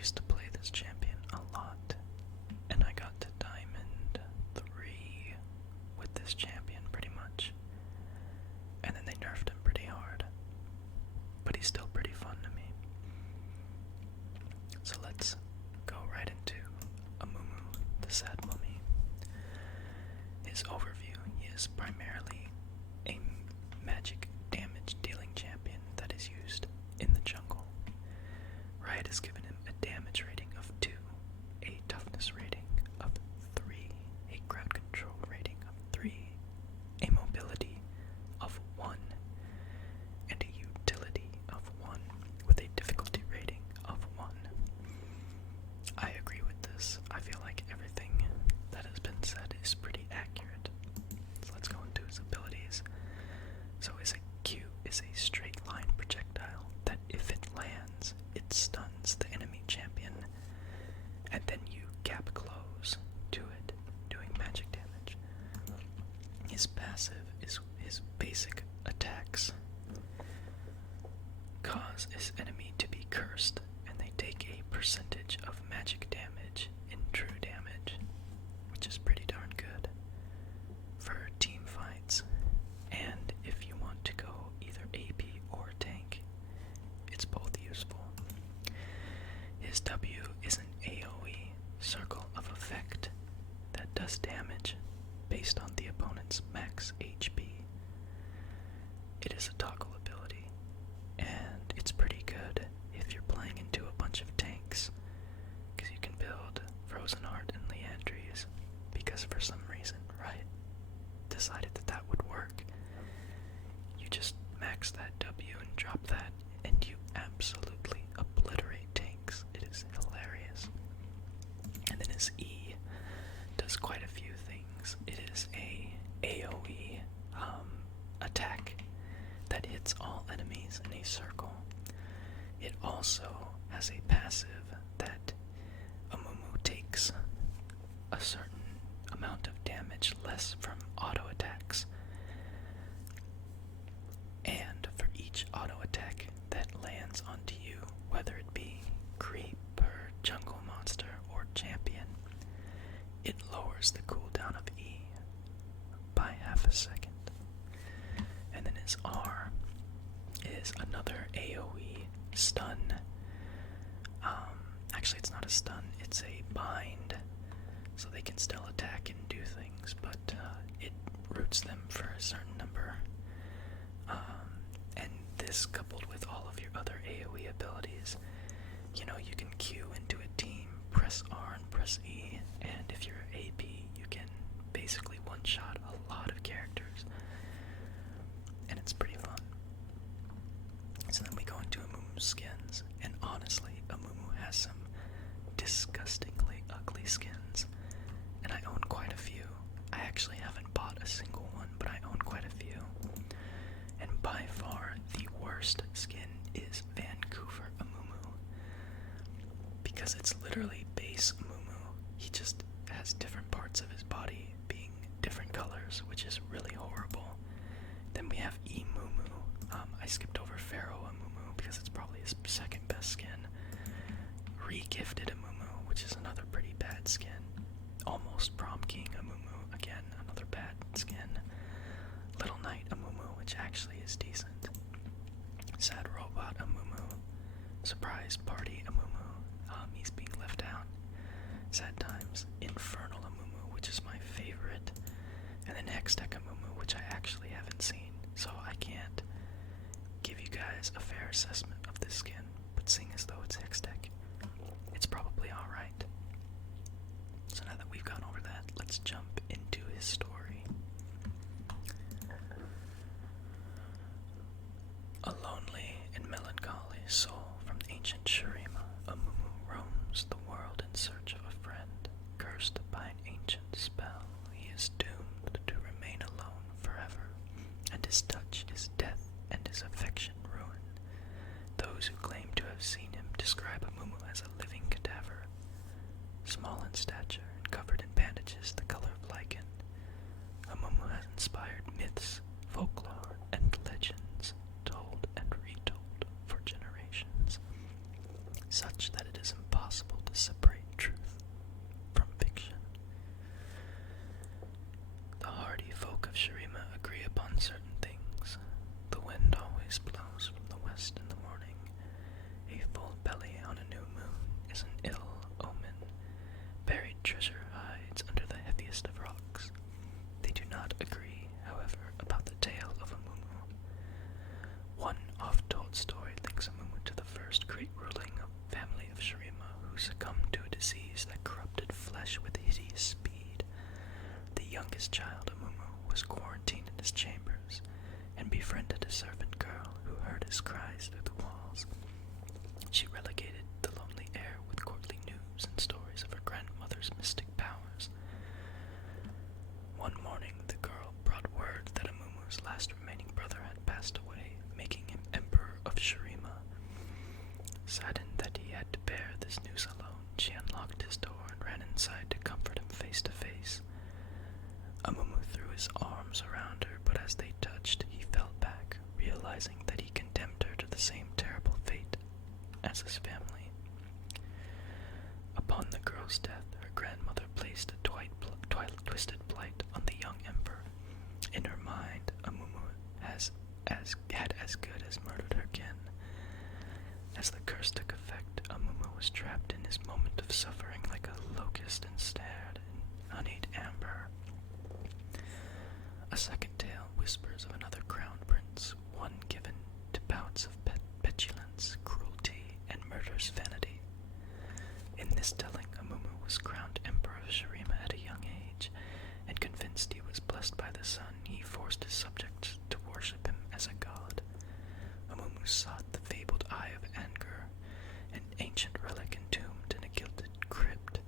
used to play this champion a lot, and I got to Diamond 3 with this champion pretty much. And then they nerfed him pretty hard. But he's still pretty fun to me. So let's go right into Amumu, the Sad Mummy. His overview: he is primarily a magic damage dealing champion that is used in the jungle. Riot has given him a damage rating of 2, a toughness rating of 3, a crowd control rating of 3, a mobility of 1, and a utility of 1 with a difficulty rating of 1. I agree with this. I feel like everything that has been said is pretty accurate. So let's go into his abilities. So his Q is a straight line projectile that if it lands, it stuns the enemy champion, and then you gap close to it, doing magic damage. His passive is his basic attacks cause his enemy to be cursed, and they take a percentage of magic damage in true damage, which is pretty darn good for team fights. And if you want to go either AP or tank, it's both useful. His W is an AoE, circle of effect, that does damage based on the opponent's max HP. It is a toggle ability, and it's pretty good if you're playing into a bunch of tanks, because you can build Frozen Heart and Leandries, because for some reason Riot decided that that would work. You just max that W and drop that, and you absolutely obliterate tanks. It is hilarious. And then his E does quite a few things. It is a AoE attack that hits all enemies in a circle. It also has a passive that Amumu takes a certain amount of damage less from auto attacks. And for each auto attack that lands onto you, whether it be creep or jungle monster or champion, it lowers the cooldown of E by half a second. And then his R is another AoE stun. Actually, it's not a stun, it's a bind, so they can still attack and do things, but it roots them for a certain number. And this, coupled with all of your other AoE abilities, you know, you can Q into a team, press R and press E, and if you're AP, you can basically one-shot a lot of characters, and it's pretty fun. So then we go into Amumu's skins, and honestly, Amumu has some disgustingly ugly skins, and I own quite a few. I actually haven't bought a single one, but I own quite a few. And by far, the worst skin is Vancouver Amumu, because it's literally base Amumu. He just has different parts of his body being different colors, which is really horrible. Then we have Emumu. I skipped over Pharaoh Amumu because it's probably his second best skin. Re-gifted Amumu, which is another pretty bad skin. Almost Prom King Amumu, again, another bad skin. Little Knight Amumu, which actually is decent. Sad Robot Amumu. Surprise Party Amumu. He's being left out. Sad Times Infernal Amumu, which is my favorite. And then Hextech Amumu, which I actually haven't seen, so I can't give you guys a fair assessment of this skin, but seeing as though it's Hextech, it's probably alright. So now that we've gone over that, let's jump into his story. A lonely and melancholy soul from ancient Shurima, Amumu roams the world in search of a friend. Cursed by an ancient spell, he is doomed to remain alone forever, and his touch is death and his affection ruin. Those who claim to have seen him describe Amumu as a living cadaver, small in stature and covered in bandages the color of lichen. Amumu has inspired myths, folklore, and legends, told and retold for generations, such that it is impossible is an ill omen. Buried treasure hides under the heaviest of rocks. They do not agree, however, about the tale of Amumu. One oft-told story links Amumu to the first great ruling family of Shurima, who succumbed to a disease that corrupted flesh with hideous speed. The youngest child, Amumu, was quarantined in his chambers and befriended a servant girl who heard his cries through the walls. She relegated the lonely air with courtly news and stories of her grandmother's mystic powers. One morning, the girl brought word that Amumu's last remaining brother had passed away, making him Emperor of Shurima. Saddened that he had to bear this news alone, she unlocked his door and ran inside to comfort him face to face. Amumu threw his arms around her, but as they touched, he fell back, realizing that he condemned her to the same terrible fate as his family. Upon the girl's death, her grandmother placed a twisted blight on the young emperor. In her mind, Amumu had as good as murdered her kin. As the curse took effect, Amumu was trapped in his moment of suffering like a locust ensnared in honeyed amber. A second tale whispers of another crowned prince, one given to bouts of petulance, cruelty, and murderous vanity. In this telling, Amumu was crowned Emperor of Shurima at a young age, and convinced he was blessed by the sun, he forced his subjects to worship him as a god. Amumu sought the fabled Eye of Anger, an ancient relic entombed in a gilded crypt,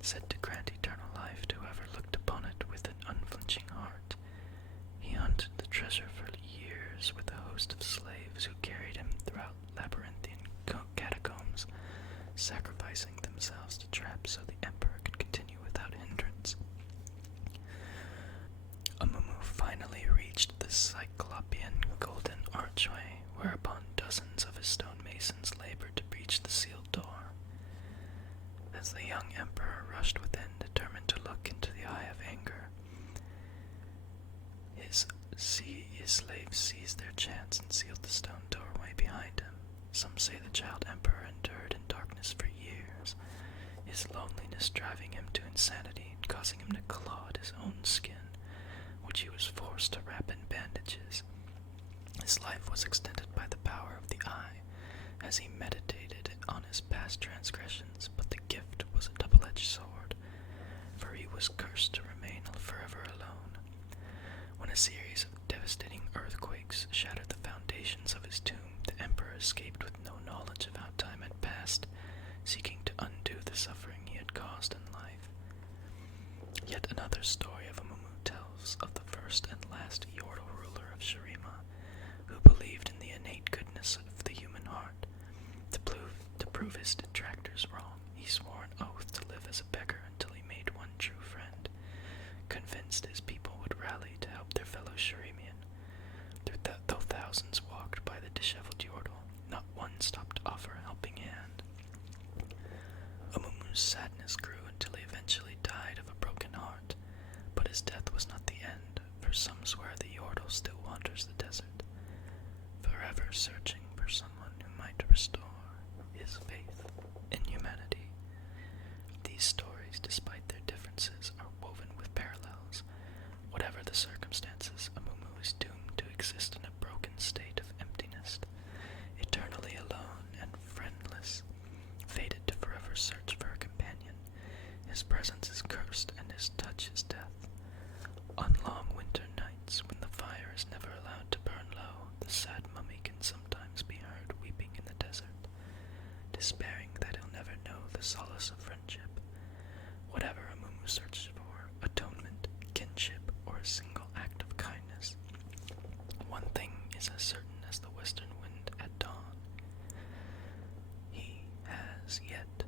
said to grant eternal life to whoever looked upon it with an unflinching heart. He hunted the treasure for years with a host of slaves who carried him throughout labyrinthine catacombs, sacrificing themselves to traps so the emperor could continue without hindrance. Amumu finally reached the Cyclopean golden archway, whereupon dozens of his stonemasons labored to breach the sealed door. As the young emperor rushed within, determined to look into the Eye of Anger, his slaves seized their chance and sealed the stone doorway behind him. Some say the child emperor endured in darkness for years, his loneliness driving him to insanity and causing him to claw at his own skin, which he was forced to wrap in bandages. His life was extended by the power of the eye, as he meditated on his past transgressions, but the gift was a double-edged sword, for he was cursed to remain forever alone. When a series of devastating earthquakes shattered the foundations of his tomb, the emperor escaped with no knowledge of how time had passed, seeking to undo the suffering he had caused in life. Yet another story of Amumu tells of the first and last Yordle ruler of Shurima, who believed in the innate goodness of the human heart. To prove his detractors wrong, he swore an oath to live as a beggar until he made one true friend, convinced his people would rally to help their fellow Shurimian. Though thousands walked by the disheveled Yordle, not one stopped to offer a helping hand. Amumu's sadness grew until he eventually died of a broken heart, but his death was not the end, for some swear the Yordle still wanders the desert, forever searching for someone who might restore his faith in humanity. These stories, despite their differences, are woven with parallels. Whatever the circumstances, Amumu is doomed to exist in a broken state of emptiness, eternally alone and friendless, fated to forever search for a companion. His presence is cursed and his touch is death. On long winter nights, when the fire is never allowed to burn low, the sad mummy can sometimes be heard weeping in the desert, despairing that he'll never know the solace of friendship. Whatever Amumu searches for, atonement, kinship, or a single act of kindness, one thing is as certain as the western wind at dawn: he has yet